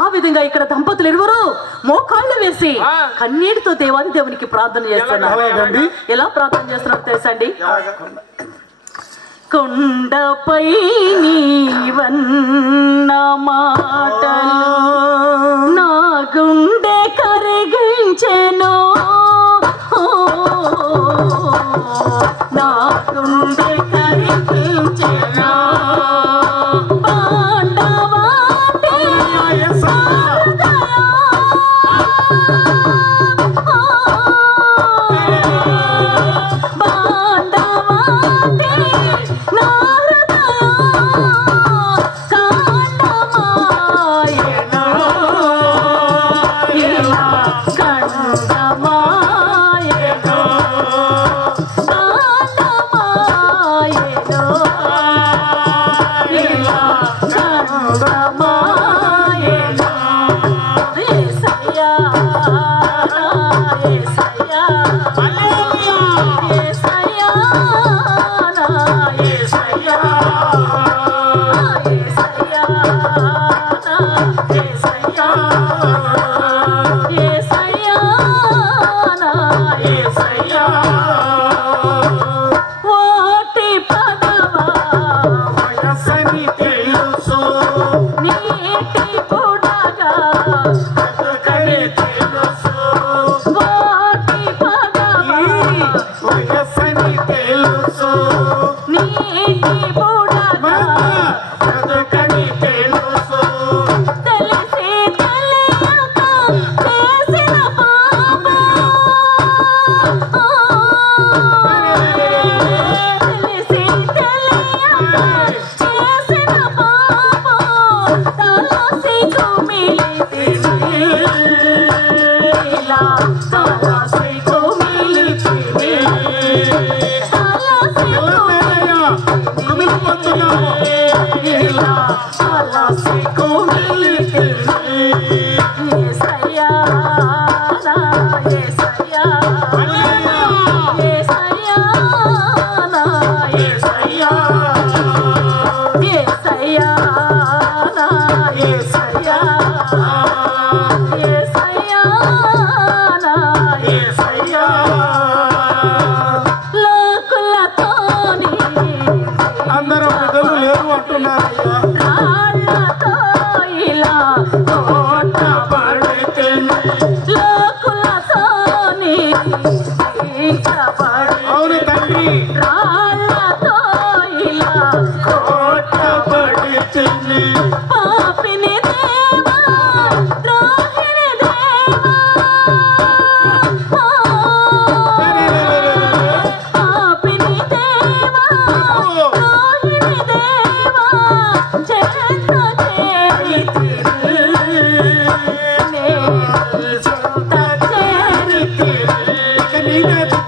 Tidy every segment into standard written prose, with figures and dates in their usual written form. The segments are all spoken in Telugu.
ఆ విధంగా ఇక్కడ దంపతులు ఇరువురు మోకాళ్ళు వేసి కన్నీటితో దేవాది దేవునికి ప్రార్థన చేస్తున్నారు. ఎలా ప్రార్థన చేస్తున్నారు తెలుసండి? కొండపై నీవన్న మాటలు నా గుండె కరిగించెను, నా గుండె కరిగించెను.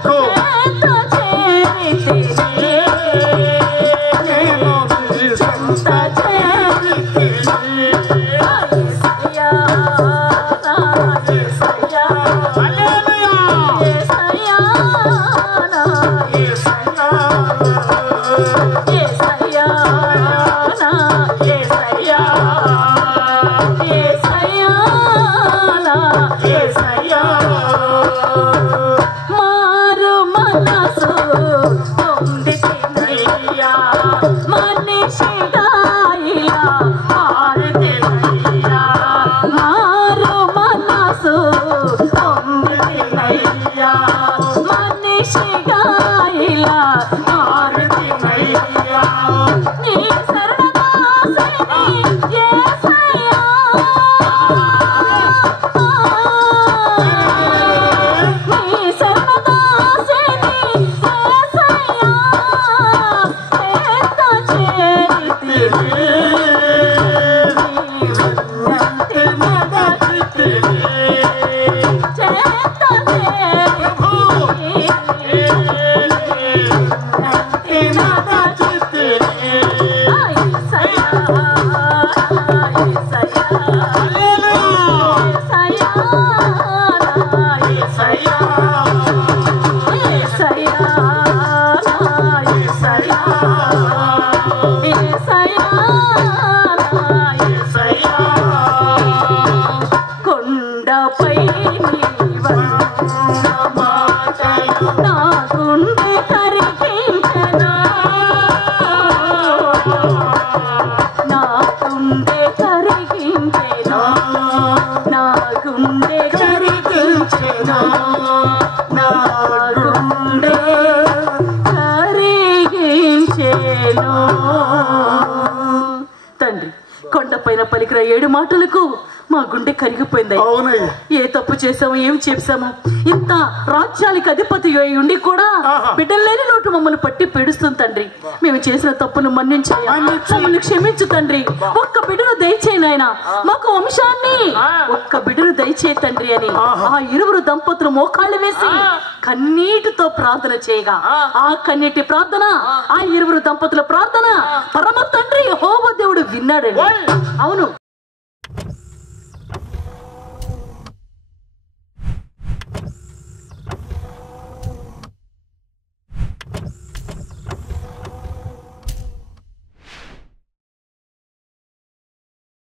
Go! పలికెను. తండ్రి కొండపైన పలికిన 7 మాటలకు మా గుండె కరిగిపోయింది. ఏ తప్పు చేసామో ఏం చేసామో, ఇంత రాజ్యానికి అధిపతి అయి ఉండి కూడా బిడ్డలు లేని లోటు మమ్మల్ని పట్టి పీడుస్తుంది తండ్రి. మేము చేసిన తప్పును మమ్మల్ని క్షమించు తండ్రి. ఒక్క బిడ్డను దయచేయి నాయన, మాకు వంశాన్ని ఒక్క బిడ్డను దయచేయి తండ్రి అని ఆ 2 దంపతులు మోకాళ్ళు వేసి కన్నీటితో ప్రార్థన చేయగా, ఆ కన్నీటి ప్రార్థన, ఆ 2 దంపతుల ప్రార్థన పరమ తండ్రి యెహోవా దేవుడు విన్నాడండి. అవును.